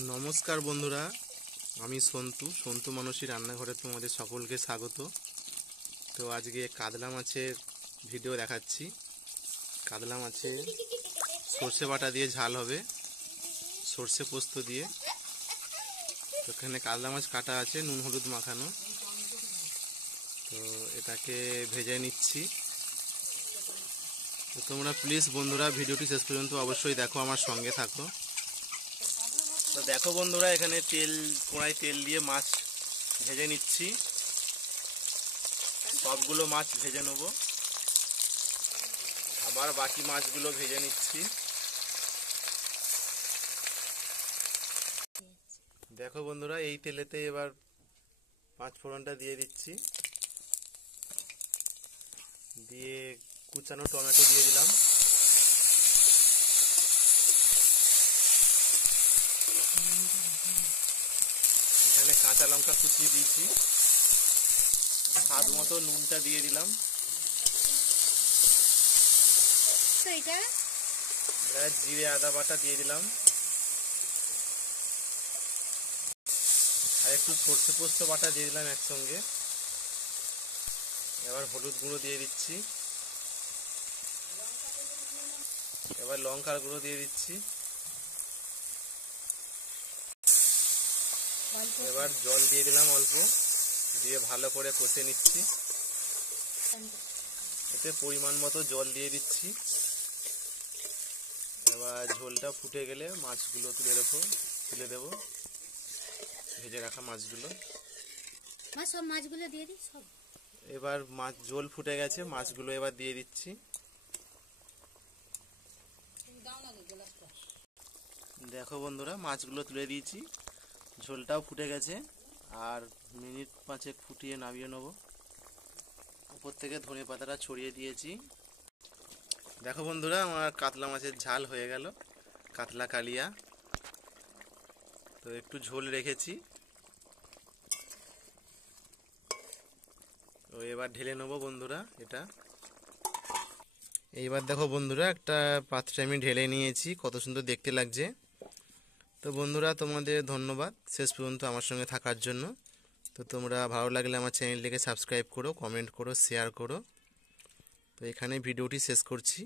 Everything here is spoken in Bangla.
नमस्कार बंधुरा आमी सन्तु मानसी रान्नाघरे तुम्हादेर सकलके स्वागत। तो आज के कातला माछेर भिडियो देखाচ্ছি। कातला माछेर सर्षे बाटा दिए झाल होबे, सर्षे पोस्त दिए। तो एखाने कातला माछ काटा आछे, नुन हलुद माखानो। तो एटाके भेजे निচ্ছি। तो तोमरा प्लिज बंधुरा भिडियोटी शेष पर्यन्त अवश्यई देखो, आमार संगे थाको। तो देखो बंधुरा एखाने तेल कड़ाई तेल दिए माछ भेजे निচ্ছি। सबगुलो माछ भेजे नेब, आबार बाकी माछगुलो भेजे निচ্ছি। देखो बंधुरा এই তেলেতে এবার পাঁচ ফোড়নটা দিয়ে দিচ্ছি, দিয়ে কুচানো টমেটো দিয়ে দিলাম, এখানে কাঁচা লঙ্কা কুচিয়ে দিয়েছি, স্বাদ মতো নুনটা দিয়ে দিলাম, জিরে আদা বাটা দিয়ে দিলাম, আর একটু সরষে পোস্ত বাটা দিয়ে দিলাম একসঙ্গে। এবার হলুদ গুঁড়ো দিয়ে দিচ্ছি, এবার লঙ্কার গুঁড়ো দিয়ে দিচ্ছি, এবার জল দিয়ে দিলাম অল্প, দিয়ে ভালো করে কষে নিচ্ছি। এতে পরিমাণ মতো জল দিয়ে দিচ্ছি। এবার ঝোলটা ফুটে গেলে মাছগুলো তুলে দেব, ভেজে রাখা মাছগুলো। সব মাছগুলো দিয়ে দিই সব। এবার মাছ ঝোল ফুটে গেছে, মাছগুলো এবার দিয়ে দিচ্ছি। দেখো বন্ধুরা মাছগুলো তুলে দিয়েছি, ঝোলটাও ফুটে গেছে। আর মিনিট 5 ফুটিয়ে নামিয়ে নেব। উপর থেকে ধনে পাতাটা ছড়িয়ে দিয়েছি। দেখো বন্ধুরা আমার কাতলা মাছের ঝাল হয়ে গেল, কাতলা কালিয়া। তো একটু ঝোল রেখেছি, তো এবার ঢেলে নেব বন্ধুরা এটা। এইবার দেখো বন্ধুরা একটা পাত্রে আমি ঢেলে নিয়েছি, কত সুন্দর দেখতে লাগছে। তো বন্ধুরা তোমাদের ধন্যবাদ শেষ পর্যন্ত আমার সঙ্গে থাকার জন্য। তো তোমরা ভালো লাগলে আমার চ্যানেলটিকে সাবস্ক্রাইব করো, কমেন্ট করো, শেয়ার করো। তো এখানে ভিডিওটি শেষ করছি।